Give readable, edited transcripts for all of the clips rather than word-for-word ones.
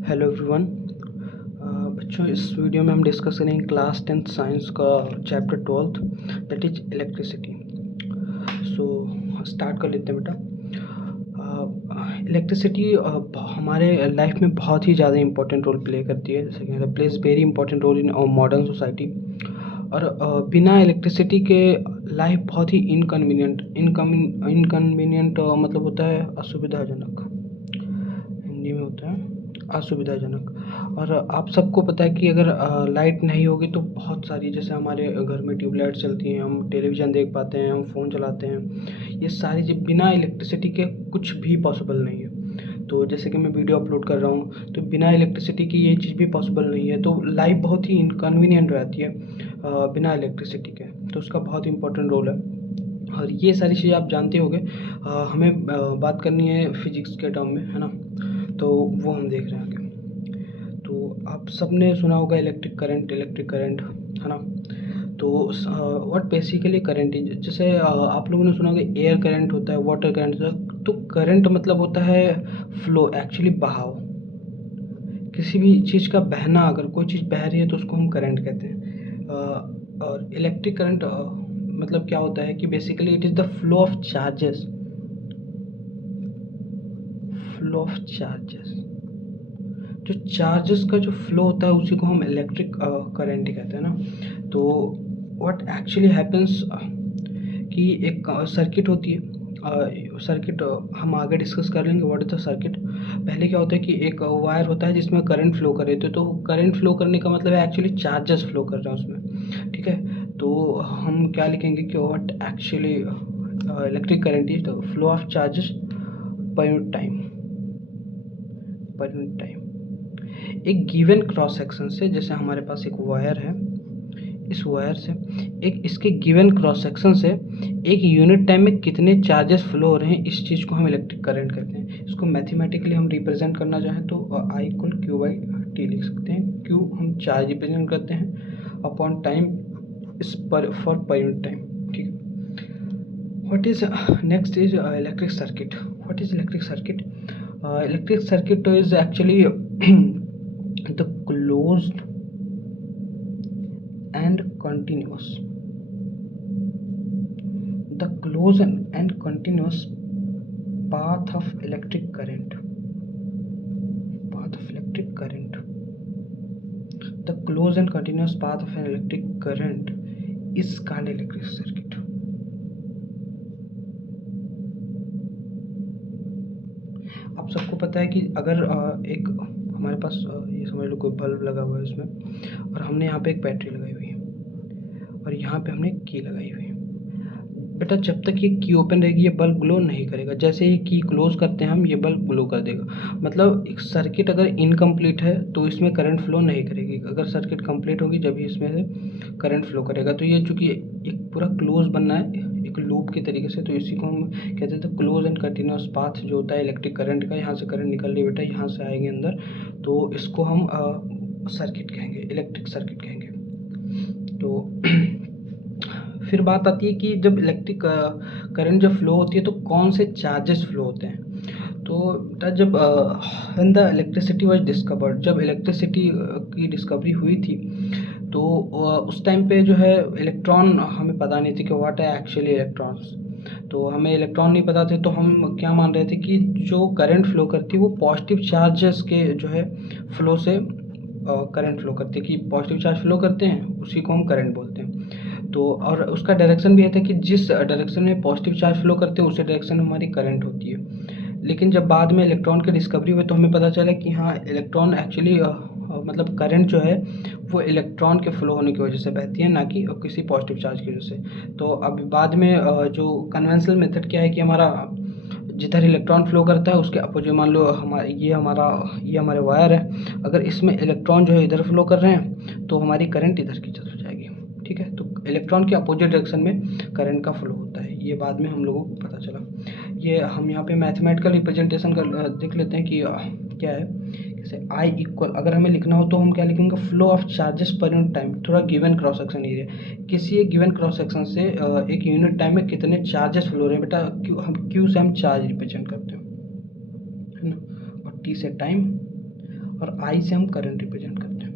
Hello everyone. बच्चों, इस video में हम डिस्कस करेंगे क्लास 10th साइंस का chapter 12th, that is electricity. So start कर लेते हैं बेटा। इलेक्ट्रिसिटी हमारे लाइफ में बहुत ही ज़्यादा इंपॉर्टेंट रोल प्ले करती है, जैसे कि plays very important role in modern society. और बिना इलेक्ट्रिसिटी के लाइफ बहुत ही इनकन्वीनियंट मतलब होता है असुविधाजनक, हिंदी में होता है असुविधाजनक। और आप सबको पता है कि अगर लाइट नहीं होगी तो बहुत सारी, जैसे हमारे घर में ट्यूबलाइट चलती हैं, हम टेलीविज़न देख पाते हैं, हम फ़ोन चलाते हैं, ये सारी चीज़ बिना इलेक्ट्रिसिटी के कुछ भी पॉसिबल नहीं है। तो जैसे कि मैं वीडियो अपलोड कर रहा हूँ तो बिना इलेक्ट्रिसिटी की ये चीज़ भी पॉसिबल नहीं है, तो लाइफ बहुत ही इनकन्वीनियंट हो जाती है बिना इलेक्ट्रिसिटी के। तो उसका बहुत इंपॉर्टेंट रोल है और ये सारी चीज़ें आप जानते होंगे। हमें बात करनी है फिजिक्स के टर्म में, है ना, तो वो हम देख रहे हैं आगे। तो आप सबने सुना होगा इलेक्ट्रिक करंट, है ना। तो व्हाट बेसिकली करंट इज, जैसे आप लोगों ने सुना होगा एयर करंट होता है, वाटर करंट होता है। तो करंट मतलब होता है फ्लो, एक्चुअली बहाव। किसी भी चीज़ का बहना, अगर कोई चीज़ बह रही है तो उसको हम करंट कहते हैं। और इलेक्ट्रिक करंट मतलब क्या होता है कि basically it is the flow of charges, जो चार्जेस का जो फ्लो होता है उसी को हम इलेक्ट्रिक करंट ही कहते हैं ना। तो व्हाट एक्चुअली हैपन्स कि एक सर्किट होती है, सर्किट हम आगे डिस्कस कर लेंगे व्हाट इज द सर्किट। पहले क्या होता है कि एक वायर होता है जिसमें करंट फ्लो कर रहे थे, तो करंट फ्लो करने का मतलब है एक्चुअली चार्जेस फ्लो कर रहे हैं उसमें, ठीक है। तो हम क्या लिखेंगे कि what actually electric current is the flow of charges पर यूनिट टाइम। एक गिवन क्रॉस सेक्शन से, जैसे हमारे पास एक वायर है, इस वायर से एक इसके गिवन क्रॉस सेक्शन से एक यूनिट टाइम में कितने चार्जेस फ्लो हो रहे हैं, इस चीज़ को हम इलेक्ट्रिक करंट कहते हैं। इसको मैथमेटिकली हम रिप्रेजेंट करना चाहें तो I equal Q by T लिख सकते हैं। क्यू हम चार्ज रिप्रेजेंट करते हैं अपॉन टाइम इस पर फॉर पर यूनिट टाइम, ठीक है। What is next is electric circuit. What is electric circuit? Electric circuit is actually the closed and continuous path of electric current. The closed and continuous path of an electric current is called electric circuit. आप सबको पता है कि अगर एक हमारे पास ये समझ लो कोई बल्ब लगा हुआ है उसमें, और हमने यहाँ पे एक बैटरी लगाई हुई है और यहाँ पे हमने की लगाई हुई है। बेटा, जब तक ये की ओपन रहेगी ये बल्ब ग्लो नहीं करेगा, जैसे ही की क्लोज करते हैं हम, ये बल्ब ग्लो कर देगा। मतलब एक सर्किट अगर इनकम्प्लीट है तो इसमें करंट फ्लो नहीं करेगी, अगर सर्किट कंप्लीट होगी जब ही इसमें से करंट फ्लो करेगा। तो ये चूँकि एक पूरा क्लोज बनना है एक लूप के तरीके से, तो इसी को हम कहते थे क्लोज एंड कंटिन्यूस पाथ जो होता है इलेक्ट्रिक करंट का। यहाँ से करंट निकल रही बेटा, यहाँ से आएंगे अंदर, तो इसको हम सर्किट कहेंगे, इलेक्ट्रिक सर्किट कहेंगे। तो फिर बात आती है कि जब इलेक्ट्रिक करंट जब फ्लो होती है तो कौन से चार्जेस फ्लो होते हैं। तो जब when the electricity was discovered, जब इलेक्ट्रिसिटी की डिस्कवरी हुई थी तो उस टाइम पे जो है इलेक्ट्रॉन हमें पता नहीं थी कि व्हाट है एक्चुअली इलेक्ट्रॉन्स। तो हमें इलेक्ट्रॉन नहीं पता थे, तो हम क्या मान रहे थे कि जो करंट फ्लो करती है वो पॉजिटिव चार्जेस के जो है फ्लो से करंट फ्लो करती है, कि पॉजिटिव चार्ज फ्लो करते हैं उसी को हम करंट बोलते हैं। तो और उसका डायरेक्शन भी ये था कि जिस डायरेक्शन में पॉजिटिव चार्ज फ्लो करते हैं उसी डायरेक्शन में हमारी करंट होती है। लेकिन जब बाद में इलेक्ट्रॉन की डिस्कवरी हुई तो हमें पता चला कि हाँ, इलेक्ट्रॉन एक्चुअली मतलब करंट जो है वो इलेक्ट्रॉन के फ्लो होने की वजह से बहती है, ना कि किसी पॉजिटिव चार्ज की वजह से। तो अब बाद में जो कन्वेंशनल मेथड क्या है कि हमारा जिधर इलेक्ट्रॉन फ्लो करता है उसके अपोजिट, मान लो ये हमारे वायर है, अगर इसमें इलेक्ट्रॉन जो है इधर फ्लो कर रहे हैं तो हमारी करंट इधर की तरफ जाएगी, ठीक है। तो इलेक्ट्रॉन के अपोजिट डायरेक्शन में करंट का फ्लो होता है, ये बाद में हम लोगों को पता चला। ये हम यहाँ पे मैथमेटिकल रिप्रेजेंटेशन कर देख लेते हैं कि क्या है। जैसे I इक्वल, अगर हमें लिखना हो तो हम क्या लिखेंगे, फ्लो ऑफ चार्जेस पर यूनिट टाइम, थोड़ा गिवन क्रॉस सेक्शन एरिया। किसी एक गिवन क्रॉस सेक्शन से एक यूनिट टाइम में कितने चार्जेस फ्लो रहे हैं बेटा, क्यू से हम चार्ज रिप्रेजेंट करते हैं, है ना। और T से टाइम और आई से हम करंट रिप्रेजेंट करते हैं,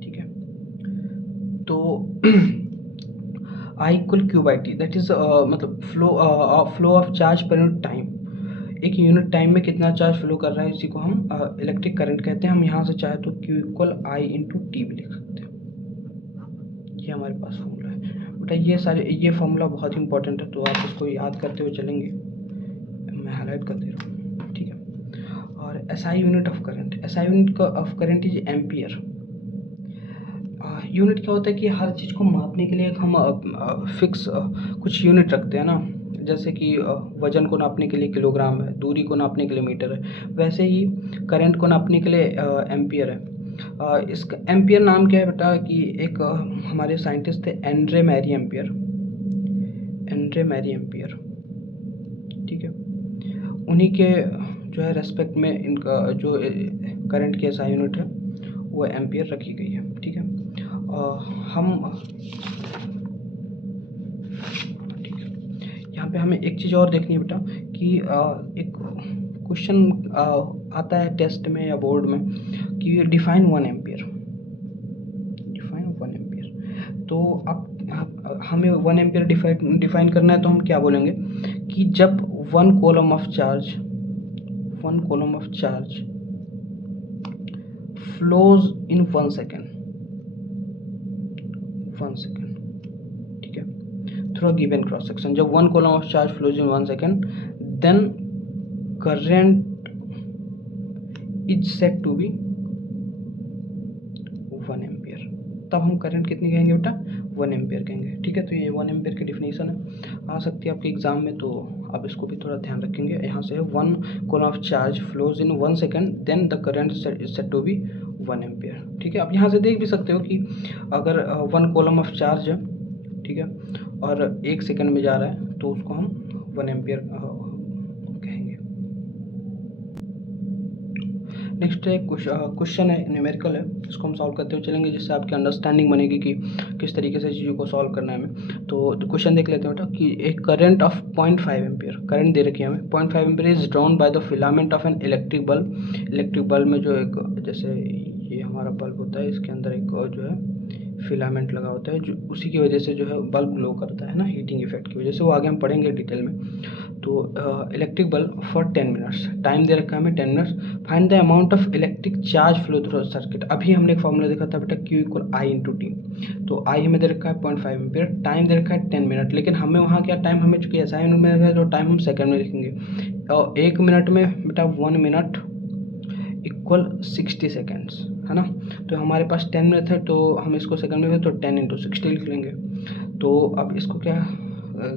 ठीक है। तो I equal Q by T, that is मतलब flow of charge per unit time. एक यूनिट टाइम में कितना चार्ज फ्लो कर रहा है, इसी को हम इलेक्ट्रिक करंट कहते हैं। हम यहाँ से चाहे तो Q equal I into T भी लिख सकते हैं। ये हमारे पास फॉर्मूला है बेटा। ये फॉर्मूला बहुत इंपॉर्टेंट है, तो आप इसको याद करते हुए चलेंगे। मैं हाईलाइट कर दे रहा हूँ, ठीक है। और SI unit of current, SI unit of current is ampere. Unit क्या होता है कि हर चीज़ को मापने के लिए हम फिक्स कुछ यूनिट रखते हैं ना। जैसे कि वजन को नापने के लिए किलोग्राम है, दूरी को नापने के लिए मीटर है, वैसे ही करंट को नापने के लिए एम्पियर है। इसका एम्पियर नाम क्या है बेटा कि एक हमारे साइंटिस्ट थे Andre Marie Ampere, Andre Marie Ampere, ठीक है। उन्हीं के जो है रेस्पेक्ट में इनका जो करंट की एसआई यूनिट है वो एम्पियर रखी गई है, ठीक है। हम ठीक है, यहाँ पे हमें एक चीज़ और देखनी है बेटा कि एक क्वेश्चन आता है टेस्ट में या बोर्ड में कि डिफाइन 1 एम्पियर, डिफाइन 1 एम्पियर। तो अब हमें 1 एम्पियर डिफाइन करना है, तो हम क्या बोलेंगे कि जब 1 coulomb of charge flows in 1 second, 1 second, ठीक है, through a given cross section, जब 1 coulomb of charge flows in 1 second, then current is said to be 1 ampere. तब हम करंट कितनी कहेंगे बेटा, 1 एम्पियर कहेंगे, ठीक है। तो ये 1 एम्पियर की डिफिनीशन है, आ सकती है आपके एग्जाम में, तो आप इसको भी थोड़ा ध्यान रखेंगे। यहाँ से 1 coulomb of charge flows in 1 second, then the current is said to be 1 ampere, ठीक है। आप यहाँ से देख भी सकते हो कि अगर 1 कूलम ऑफ चार्ज है, ठीक है, और 1 सेकेंड में जा रहा है, तो उसको हम 1 एम्पियर कहेंगे। नेक्स्ट एक क्वेश्चन है, न्यूमेरिकल है, इसको हम सॉल्व करते हुए चलेंगे, जिससे आपकी अंडरस्टैंडिंग बनेगी कि किस तरीके से चीज़ों को सॉल्व करना है हमें। तो क्वेश्चन देख लेते हैं बेटा कि एक करंट ऑफ 0.5 एम्पियर, करंट दे रखी है हमें, 0.5 ampere is drawn by the filament of an electric bulb. Electric bulb में जो एक, जैसे ये हमारा बल्ब होता है, इसके अंदर एक जो है फिलामेंट लगा होता है, जो उसी की वजह से जो है बल्ब ग्लो करता है ना, हीटिंग इफेक्ट की वजह से। वो आगे हम पढ़ेंगे डिटेल में। तो electric bulb for 10 minutes, time दे रखा है हमें 10 minutes. Find the amount of electric charge flow through circuit. अभी हमने एक फॉर्मूला देखा था बेटा, Q equal I into T. तो आई हमें दे रखा है 0.5 एम्पियर, टाइम दे रखा है 10 मिनट, लेकिन हमें वहाँ क्या टाइम, हमें चूँकि ऐसा यूनिट में रखा है तो टाइम हम सेकंड में लिखेंगे। और 1 मिनट में बेटा 1 मिनट इक्वल 60 सेकेंड्स, है ना। तो हमारे पास 10 मिनट है, तो हम इसको सेकंड में तो 10 इंटू 60 लिख लेंगे। तो अब इसको क्या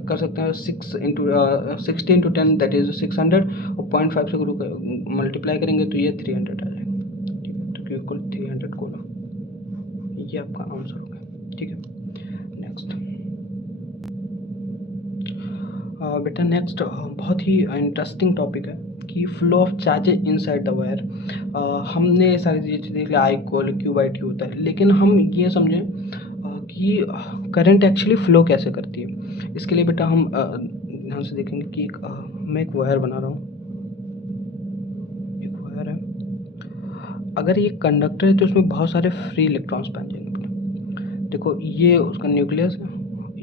कर सकते हैं, 60 इंटू 10 दैट इज 600, और 0.5 से मल्टीप्लाई करेंगे तो ये 300 आ जाएगा, ठीक है। तो Q इक्वल 300 कूलम, ये आपका आंसर होगा, ठीक है। नेक्स्ट बेटा, नेक्स्ट बहुत ही इंटरेस्टिंग टॉपिक है कि flow of charges inside the wire. हमने सारी चीज़ें देख लिया, आई इक्वल क्यू बाई टी होता है, लेकिन हम ये समझें कि करंट एक्चुअली फ्लो कैसे करती है। इसके लिए बेटा हम ध्यान से देखेंगे कि मैं एक वायर बना रहा हूँ, एक वायर है। अगर ये कंडक्टर है तो उसमें बहुत सारे फ्री इलेक्ट्रॉन्स बन जाएंगे। देखो, ये उसका न्यूक्लियस है,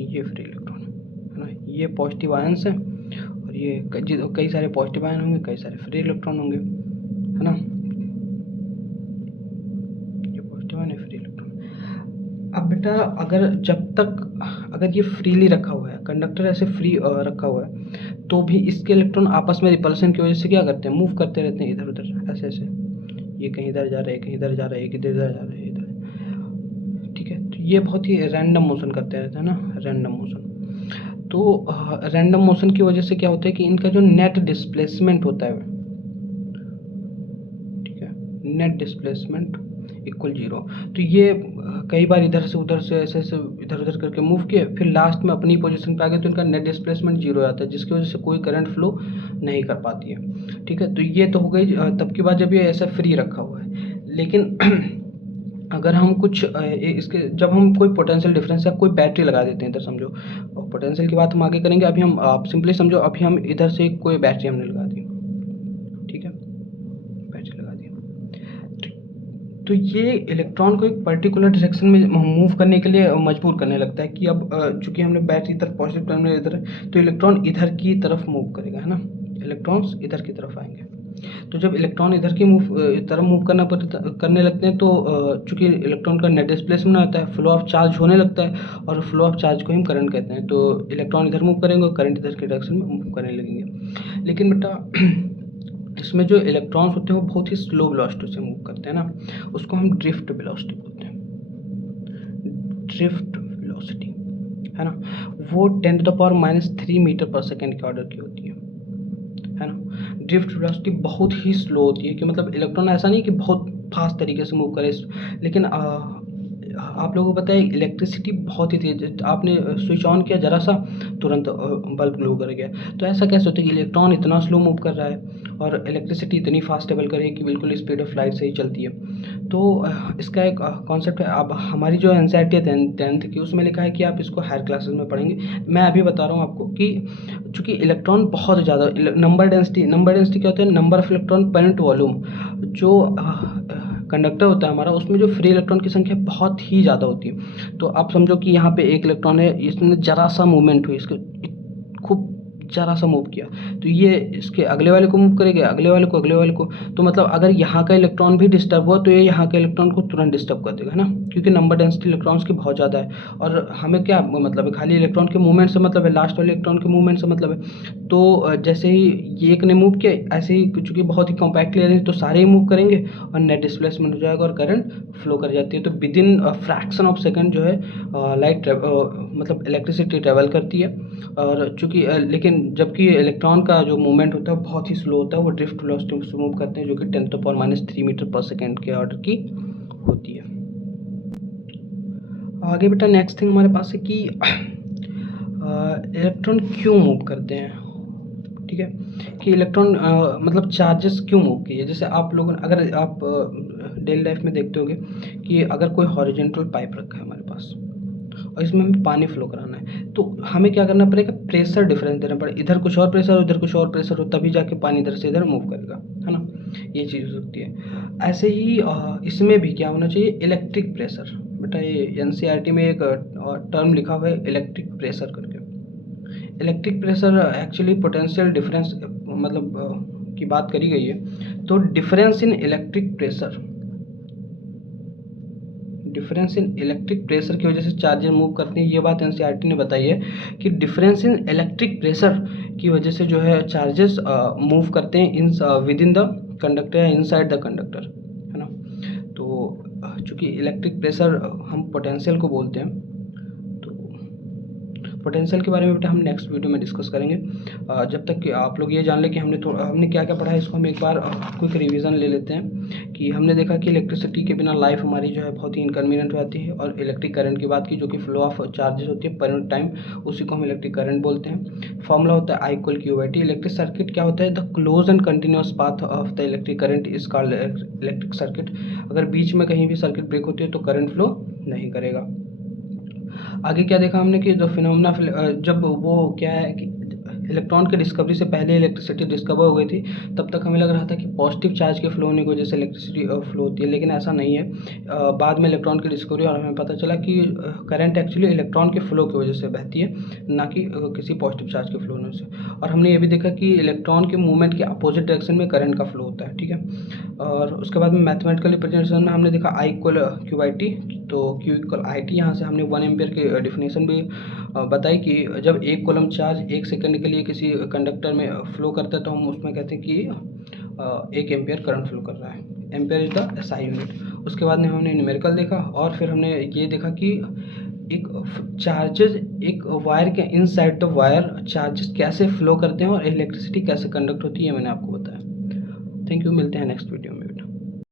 ये फ्री इलेक्ट्रॉन है ना, ये पॉजिटिव आयंस है, और ये कई सारे पॉजिटिव आयन होंगे, कई सारे फ्री इलेक्ट्रॉन होंगे, है ना। ये पॉजिटिव आयन है, फ्री इलेक्ट्रॉन। अब बेटा अगर ये फ्रीली रखा हुआ है, कंडक्टर ऐसे फ्री रखा हुआ है, तो भी इसके इलेक्ट्रॉन आपस में रिपल्सन की वजह से क्या करते हैं, मूव करते रहते हैं इधर उधर, ऐसे ऐसे। ये कहीं इधर जा रहा है, कहीं इधर जा रहा है, एक इधर जा रहा है, इधर, ठीक है। तो ये बहुत ही रैंडम मोशन करते रहते हैं ना, रैंडम मोशन। तो रैंडम मोशन की वजह से क्या होता है कि इनका जो नेट डिस्प्लेसमेंट होता है, ठीक है, नेट डिस्प्लेसमेंट इक्वल 0। तो ये कई बार इधर से उधर से ऐसे ऐसे इधर उधर करके मूव किए, फिर लास्ट में अपनी पोजीशन पे आ गए, तो इनका नेट डिस्प्लेसमेंट 0 आता है, जिसकी वजह से कोई करंट फ्लो नहीं कर पाती है, ठीक है। तो ये तो हो गई तब की बात जब ये ऐसा फ्री रखा हुआ है। लेकिन अगर हम कुछ इसके जब हम कोई पोटेंशियल डिफरेंस या कोई बैटरी लगा देते हैं इधर, समझो, और पोटेंशियल की बात हम आगे करेंगे, अभी हम आप सिंपली समझो, अभी हम इधर से कोई बैटरी हमने लगा दी, ठीक है, बैटरी लगा दी। तो ये इलेक्ट्रॉन को एक पर्टिकुलर डायरेक्शन में मूव करने के लिए मजबूर करने लगता है कि अब चूँकि हमने बैटरी इधर पॉजिटिव टर्मिनल इधर है, तो इलेक्ट्रॉन इधर की तरफ मूव करेगा, है ना, इलेक्ट्रॉन्स इधर की तरफ आएंगे। तो जब इलेक्ट्रॉन इधर की तरफ मूव करने लगते हैं, तो चूँकि इलेक्ट्रॉन का नेट डिस्प्लेसमेंट होता है, फ्लो ऑफ चार्ज होने लगता है, और फ्लो ऑफ चार्ज को हम करंट कहते हैं। तो इलेक्ट्रॉन इधर मूव करेंगे और करंट इधर की डायरेक्शन में मूव करने लगेंगे। लेकिन बेटा इसमें जो इलेक्ट्रॉन्स होते हैं वो बहुत ही स्लो वेलोसिटी से मूव करते हैं ना, उसको हम ड्रिफ्ट वेलोसिटी बोलते हैं, ड्रिफ्ट वेलोसिटी, है ना। वो 10⁻³ मीटर पर सेकेंड के ऑर्डर की होती है ना। ड्रिफ्ट वेलोसिटी बहुत ही स्लो होती है कि मतलब इलेक्ट्रॉन ऐसा नहीं कि बहुत फास्ट तरीके से मूव करे, लेकिन आप लोगों को पता है इलेक्ट्रिसिटी बहुत ही तेज, आपने स्विच ऑन किया जरा सा तुरंत बल्ब ग्लो कर गया। तो ऐसा कैसे होता है कि इलेक्ट्रॉन इतना स्लो मूव कर रहा है और इलेक्ट्रिसिटी इतनी फास्ट ट्रेवल कर रही है कि बिल्कुल स्पीड ऑफ लाइट से ही चलती है। तो इसका एक कॉन्सेप्ट है। अब हमारी जो एनसीईआरटी है 10th की, उसमें लिखा है कि आप इसको हायर क्लासेस में पढ़ेंगे। मैं अभी बता रहा हूँ आपको कि चूँकि इलेक्ट्रॉन बहुत ज़्यादा नंबर डेंसिटी क्या होता है, number of electron per unit volume. जो कंडक्टर होता है हमारा, उसमें जो फ्री इलेक्ट्रॉन की संख्या बहुत ही ज़्यादा होती है। तो आप समझो कि यहाँ पे एक इलेक्ट्रॉन है, इसने जरा सा मूवमेंट हुई, इसके खूब जरा सा मूव किया, तो ये इसके अगले वाले को मूव करेगा, अगले वाले को, अगले वाले को। तो मतलब अगर यहाँ का इलेक्ट्रॉन भी डिस्टर्ब हुआ तो ये यहाँ के इलेक्ट्रॉन को तुरंत डिस्टर्ब कर देगा, है ना, क्योंकि नंबर डेंसिटी इलेक्ट्रॉन्स की बहुत ज़्यादा है। और हमें क्या मतलब है, खाली इलेक्ट्रॉन के मूवमेंट से मतलब है, लास्ट वाले इलेक्ट्रॉन के मूवमेंट से मतलब है। तो जैसे ही ये एक ने मूव किया, ऐसे ही चूँकि बहुत ही कॉम्पैक्ट लेयर है तो सारे ही मूव करेंगे और नेट डिस्प्लेसमेंट हो जाएगा और करंट फ्लो कर जाती है। तो with in fraction of second जो है लाइट मतलब इलेक्ट्रिसिटी ट्रेवल करती है। और चूँकि लेकिन जबकि इलेक्ट्रॉन का जो मूवमेंट होता है बहुत ही स्लो होता है, वो ड्रिफ्ट वेलोसिटी से मूव करते हैं, जो कि 10⁻³ मीटर पर सेकेंड के ऑर्डर की होती है। आगे बेटा नेक्स्ट थिंग हमारे पास है कि इलेक्ट्रॉन क्यों मूव करते हैं, ठीक है, कि इलेक्ट्रॉन मतलब चार्जेस क्यों मूव किए। जैसे आप लोगों अगर आप डेली लाइफ में देखते होंगे कि अगर कोई हॉरिजॉन्टल पाइप रखा है हमारे पास और इसमें हमें पानी फ्लो कराना है, तो हमें क्या करना पड़ेगा, प्रेशर डिफरेंस देना पड़ेगा, इधर कुछ और प्रेशर उधर कुछ और प्रेशर हो, तभी जाके पानी इधर से इधर मूव करेगा, है ना, ये चीज़ हो सकती है। ऐसे ही इसमें भी क्या होना चाहिए, इलेक्ट्रिक प्रेशर। बेटा ये एनसीईआरटी में एक टर्म लिखा हुआ है इलेक्ट्रिक प्रेशर करके। Electric pressure actually potential difference मतलब की बात करी गई है। तो difference in electric pressure, difference in electric pressure की वजह से चार्जेस मूव करते हैं। ये बात एनसीईआरटी ने बताई है कि डिफरेंस इन इलेक्ट्रिक प्रेशर की वजह से जो है चार्जेस मूव करते हैं in with in the conductor या इनसाइड द कंडक्टर, है ना। तो चूँकि इलेक्ट्रिक प्रेशर हम पोटेंशियल को बोलते हैं, पोटेंशियल के बारे में बेटा हम नेक्स्ट वीडियो में डिस्कस करेंगे। जब तक कि आप लोग ये जान लें कि हमने क्या क्या पढ़ा है, इसको हम एक बार क्विक रिवीजन ले लेते हैं। कि हमने देखा कि इलेक्ट्रिसिटी के बिना लाइफ हमारी जो है बहुत ही इनकन्वीनियंट हो जाती है। और इलेक्ट्रिक करंट की बात की, जो कि फ्लो ऑफ चार्जेस होती है पर यूनिट टाइम, उसी को हम इलेक्ट्रिक करंट बोलते हैं। फॉर्मूला होता है I=Q/T। इलेक्ट्रिक सर्किट क्या होता है, the close and continuous path of the electric current is called electric circuit. अगर बीच में कहीं भी सर्किट ब्रेक होती है तो करंट फ्लो नहीं करेगा। आगे क्या देखा हमने कि जो फिनोमेना, जब वो क्या है कि इलेक्ट्रॉन के डिस्कवरी से पहले इलेक्ट्रिसिटी डिस्कवर हो गई थी, तब तक हमें लग रहा था कि पॉजिटिव चार्ज के फ्लो होने की वजह से इलेक्ट्रिसिटी फ्लो होती है, लेकिन ऐसा नहीं है। बाद में इलेक्ट्रॉन की डिस्कवरी और हमें पता चला कि करंट एक्चुअली इलेक्ट्रॉन के फ्लो की वजह से बहती है, ना कि किसी पॉजिटिव चार्ज के फ्लो होने से। और हमने ये भी देखा कि इलेक्ट्रॉन के मूवमेंट के अपोजिट डायरेक्शन में करंट का फ्लो होता है, ठीक है। और उसके बाद में मैथमेटिकल रिप्रेजेंटेशन में हमने देखा I=Q/T। तो Q=IT, यहाँ से हमने 1 एम्पियर की डेफिनेशन भी बताई कि जब एक कूलम चार्ज 1 सेकंड के लिए किसी कंडक्टर में फ्लो करता है तो हम उसमें कहते हैं कि 1 एम्पियर करंट फ्लो कर रहा है। Ampere is the SI unit. उसके बाद में हमने न्यूमेरिकल देखा और फिर हमने ये देखा कि एक चार्जेस एक वायर के इनसाइड द वायर चार्जेस कैसे फ्लो करते हैं और इलेक्ट्रिसिटी कैसे कंडक्ट होती है, ये मैंने आपको बताया। थैंक यू, मिलते हैं नेक्स्ट वीडियो में।